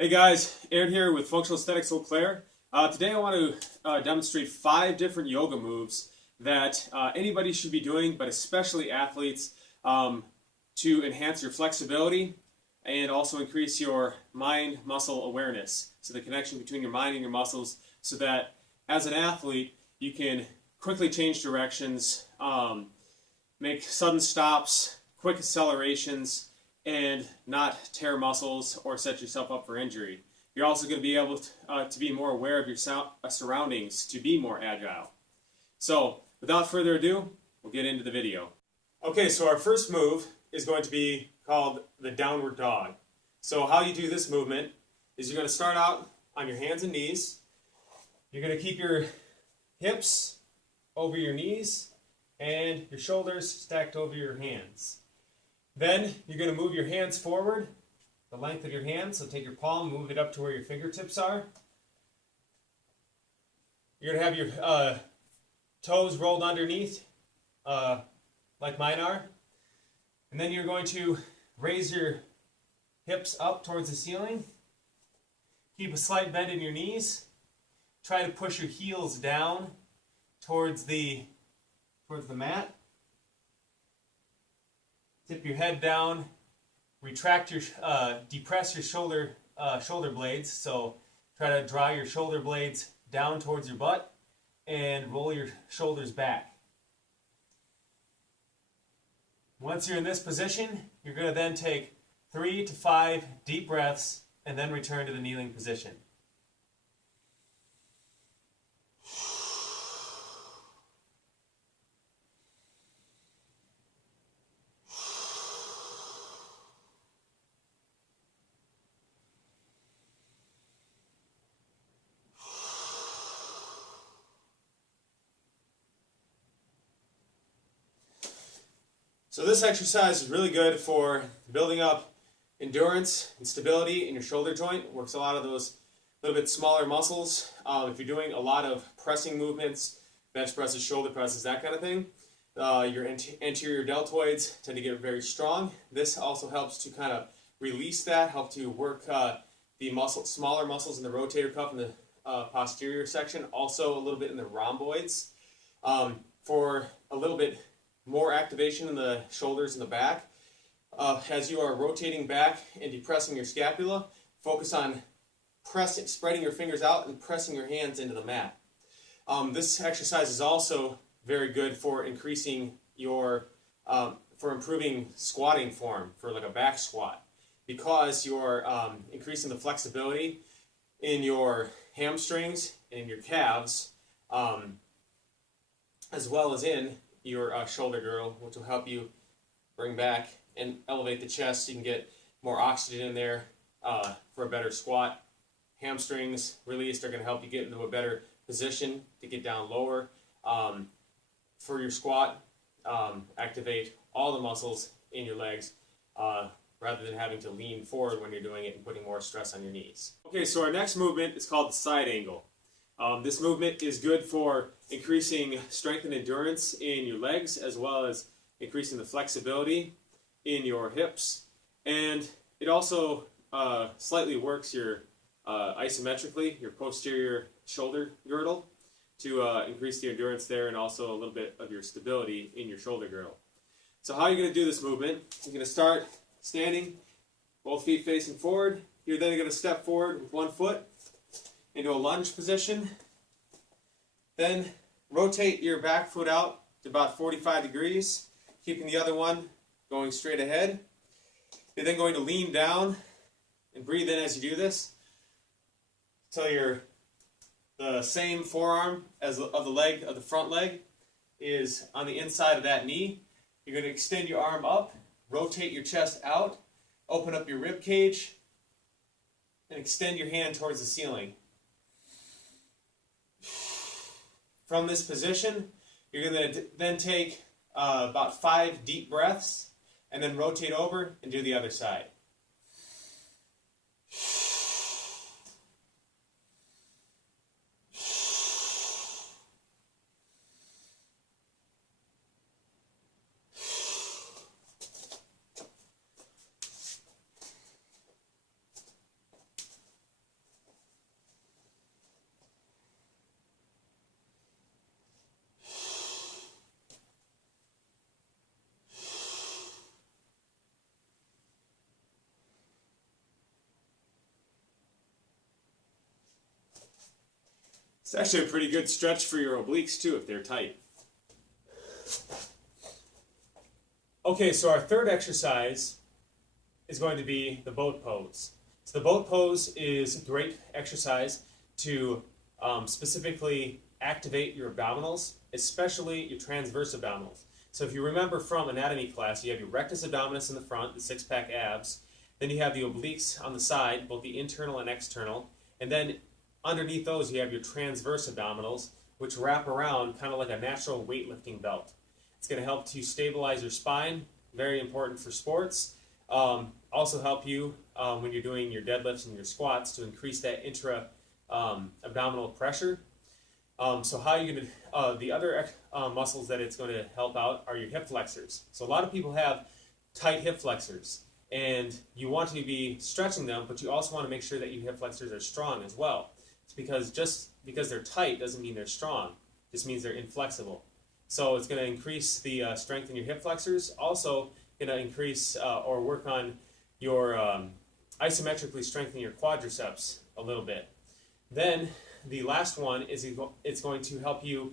Hey guys, Aaron here with Functional Aesthetics Eau Claire. Today I want to demonstrate 5 different yoga moves that anybody should be doing, but especially athletes, to enhance your flexibility and also increase your mind-muscle awareness. So the connection between your mind and your muscles, so that as an athlete you can quickly change directions, make sudden stops, quick accelerations, and not tear muscles or set yourself up for injury. You're also going to be able to be more aware of your surroundings to be more agile. So without further ado, we'll get into the video. Okay, so our first move is going to be called the downward dog. So how you do this movement is you're going to start out on your hands and knees. You're going to keep your hips over your knees and your shoulders stacked over your hands. Then you're going to move your hands forward, the length of your hands. So take your palm, move it up to where your fingertips are. You're going to have your toes rolled underneath, like mine are. And then you're going to raise your hips up towards the ceiling. Keep a slight bend in your knees. Try to push your heels down towards the mat. Tip your head down, retract your, depress your shoulder blades. So try to draw your shoulder blades down towards your butt and roll your shoulders back. Once you're in this position, you're going to then take 3 to 5 deep breaths and then return to the kneeling position. So this exercise is really good for building up endurance and stability in your shoulder joint. Works a lot of those little bit smaller muscles. If you're doing a lot of pressing movements, bench presses, shoulder presses, that kind of thing, your anterior deltoids tend to get very strong. This also helps to kind of release that, help to work the smaller muscles in the rotator cuff and the posterior section, also a little bit in the rhomboids. For a little bit more activation in the shoulders and the back. As you are rotating back and depressing your scapula, focus on spreading your fingers out and pressing your hands into the mat. This exercise is also very good for increasing your, for improving squatting form, for like a back squat, because you're increasing the flexibility in your hamstrings and in your calves, as well as in your shoulder girdle, which will help you bring back and elevate the chest so you can get more oxygen in there for a better squat. Hamstrings released are going to help you get into a better position to get down lower. For your squat, activate all the muscles in your legs rather than having to lean forward when you're doing it and putting more stress on your knees. Okay, so our next movement is called the side angle. This movement is good for increasing strength and endurance in your legs, as well as increasing the flexibility in your hips. And it also slightly works your isometrically, your posterior shoulder girdle, to increase the endurance there, and also a little bit of your stability in your shoulder girdle. So how are you going to do this movement? You're going to start standing, both feet facing forward. You're then going to step forward with one foot into a lunge position. Then rotate your back foot out to about 45 degrees, keeping the other one going straight ahead. You're then going to lean down and breathe in as you do this until the same forearm of the front leg is on the inside of that knee. You're going to extend your arm up, rotate your chest out, open up your rib cage, and extend your hand towards the ceiling. From this position, you're going to then take about 5 deep breaths and then rotate over and do the other side. It's actually a pretty good stretch for your obliques too if they're tight. Okay, so our third exercise is going to be the boat pose. So the boat pose is a great exercise to specifically activate your abdominals, especially your transverse abdominals. So if you remember from anatomy class, you have your rectus abdominis in the front, the six-pack abs. Then you have the obliques on the side, both the internal and external. And then underneath those, you have your transverse abdominals, which wrap around kind of like a natural weightlifting belt. It's going to help to stabilize your spine, very important for sports. Also help you when you're doing your deadlifts and your squats to increase that intra-abdominal pressure. So how are you going to, the other muscles that it's going to help out are your hip flexors. So a lot of people have tight hip flexors, and you want to be stretching them, but you also want to make sure that your hip flexors are strong as well. It's because just because they're tight doesn't mean they're strong. It just means they're inflexible. So it's going to increase the strength in your hip flexors. Also going to increase or work on your isometrically strengthen your quadriceps a little bit. Then the last one is it's going to help you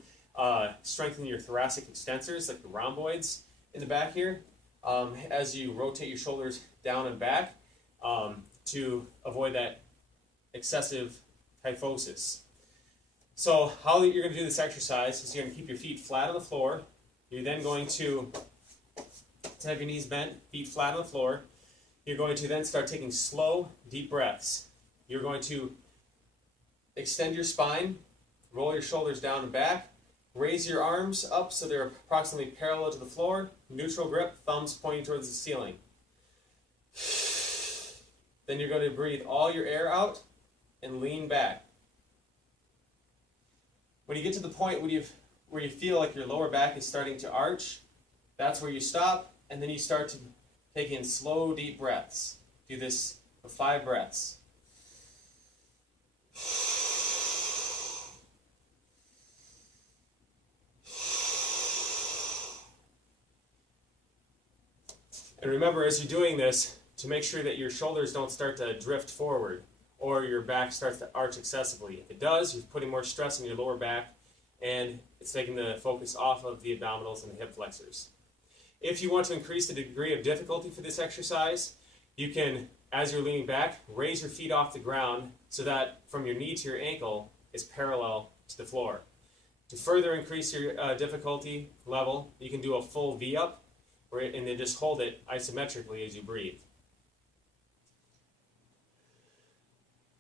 strengthen your thoracic extensors, like the rhomboids in the back here, as you rotate your shoulders down and back to avoid that excessive kyphosis. So how you're going to do this exercise is you're going to keep your feet flat on the floor. You're then going to have your knees bent, feet flat on the floor. You're going to then start taking slow, deep breaths. You're going to extend your spine, roll your shoulders down and back, raise your arms up so they're approximately parallel to the floor, neutral grip, thumbs pointing towards the ceiling. Then you're going to breathe all your air out and lean back. When you get to the point where you feel like your lower back is starting to arch, that's where you stop, and then you start to take in slow, deep breaths. Do this for 5 breaths. And remember, as you're doing this, to make sure that your shoulders don't start to drift forward or your back starts to arch excessively. If it does, you're putting more stress on your lower back, and it's taking the focus off of the abdominals and the hip flexors. If you want to increase the degree of difficulty for this exercise, you can, as you're leaning back, raise your feet off the ground so that from your knee to your ankle is parallel to the floor. To further increase your difficulty level, you can do a full V-up, and then just hold it isometrically as you breathe.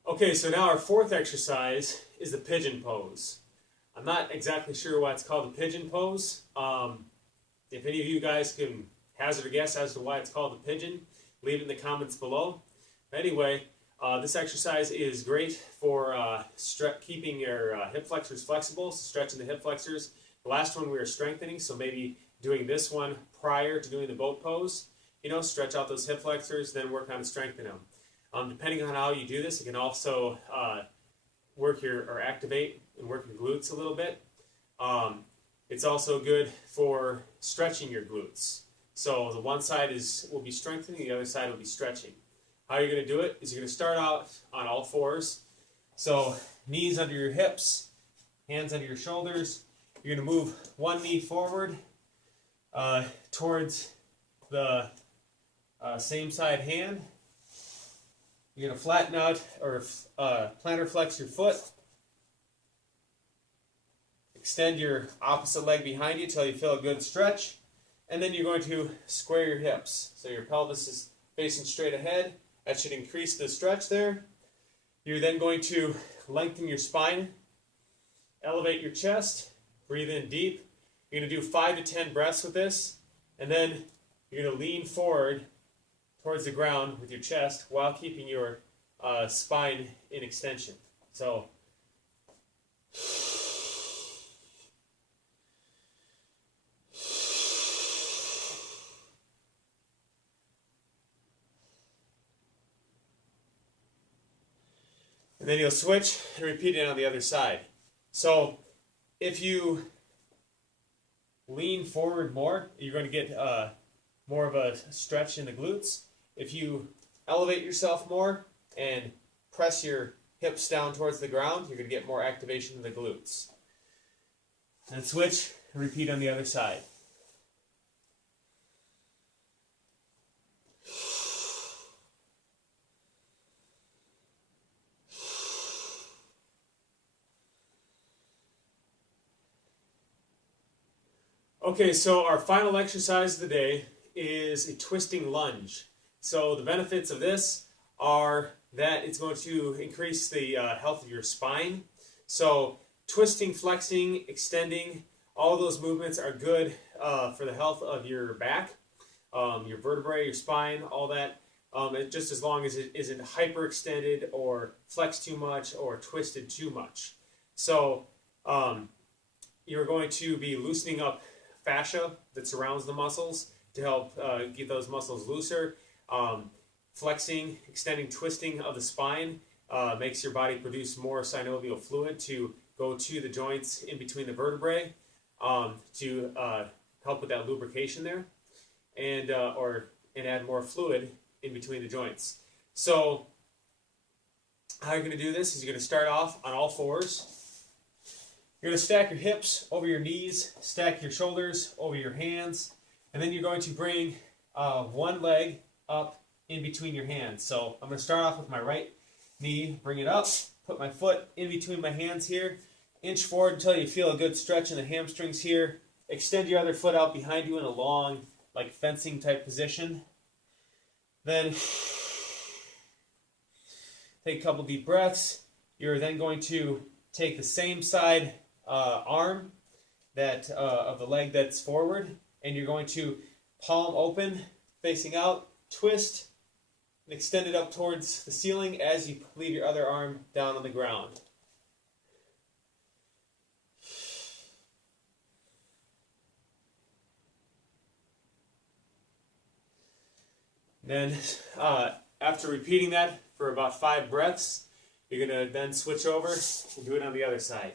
Okay, so now our fourth exercise is the pigeon pose. I'm not exactly sure why it's called the pigeon pose. If any of you guys can hazard a guess as to why it's called the pigeon, leave it in the comments below. But anyway, this exercise is great for keeping your hip flexors flexible, stretching the hip flexors. The last one we were strengthening, so maybe doing this one prior to doing the boat pose. Stretch out those hip flexors, then work on strengthening them. Depending on how you do this, you can also activate and work your glutes a little bit. It's also good for stretching your glutes. So the one side will be strengthening, the other side will be stretching. How you're going to do it is you're going to start out on all fours. So knees under your hips, hands under your shoulders. You're going to move one knee forward towards the same side hand. You're going to flatten out or plantar flex your foot. Extend your opposite leg behind you until you feel a good stretch. And then you're going to square your hips. So your pelvis is facing straight ahead. That should increase the stretch there. You're then going to lengthen your spine, elevate your chest, breathe in deep. You're going to do 5 to 10 breaths with this. And then you're going to lean forward towards the ground with your chest while keeping your spine in extension. So and then you'll switch and repeat it on the other side. So if you lean forward more, you're going to get more of a stretch in the glutes. If you elevate yourself more and press your hips down towards the ground, you're going to get more activation of the glutes. And switch, and repeat on the other side. Okay, so our final exercise of the day is a twisting lunge. So the benefits of this are that it's going to increase the health of your spine. So twisting, flexing, extending, all those movements are good for the health of your back, your vertebrae, your spine, all that. Just as long as it isn't hyperextended or flexed too much or twisted too much. So you're going to be loosening up fascia that surrounds the muscles to help get those muscles looser. Flexing, extending, twisting of the spine makes your body produce more synovial fluid to go to the joints in between the vertebrae to help with that lubrication there, and add more fluid in between the joints. So how you're going to do this is you're going to start off on all fours. You're going to stack your hips over your knees, stack your shoulders over your hands, and then you're going to bring one leg up in between your hands. So I'm going to start off with my right knee, bring it up, put my foot in between my hands here, inch forward until you feel a good stretch in the hamstrings here. Extend your other foot out behind you in a long, like fencing type position. Then take a couple deep breaths. You're then going to take the same side arm that of the leg that's forward, and you're going to palm open, facing out, twist, and extend it up towards the ceiling as you leave your other arm down on the ground. Then, after repeating that for about 5 breaths, you're going to then switch over and do it on the other side.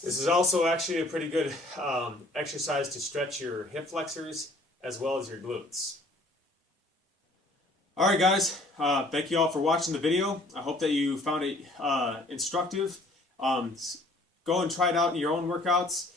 This is also actually a pretty good exercise to stretch your hip flexors as well as your glutes. Alright guys, thank you all for watching the video. I hope that you found it instructive. Go and try it out in your own workouts.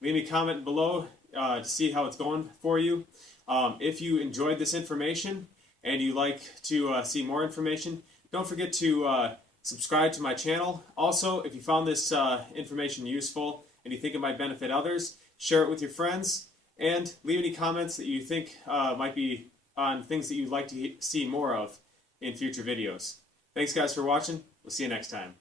Leave me a comment below to see how it's going for you. If you enjoyed this information and you'd like to see more information, don't forget to subscribe to my channel. Also, if you found this information useful and you think it might benefit others, share it with your friends, and leave any comments that you think might be on things that you'd like to see more of in future videos. Thanks guys for watching. We'll see you next time.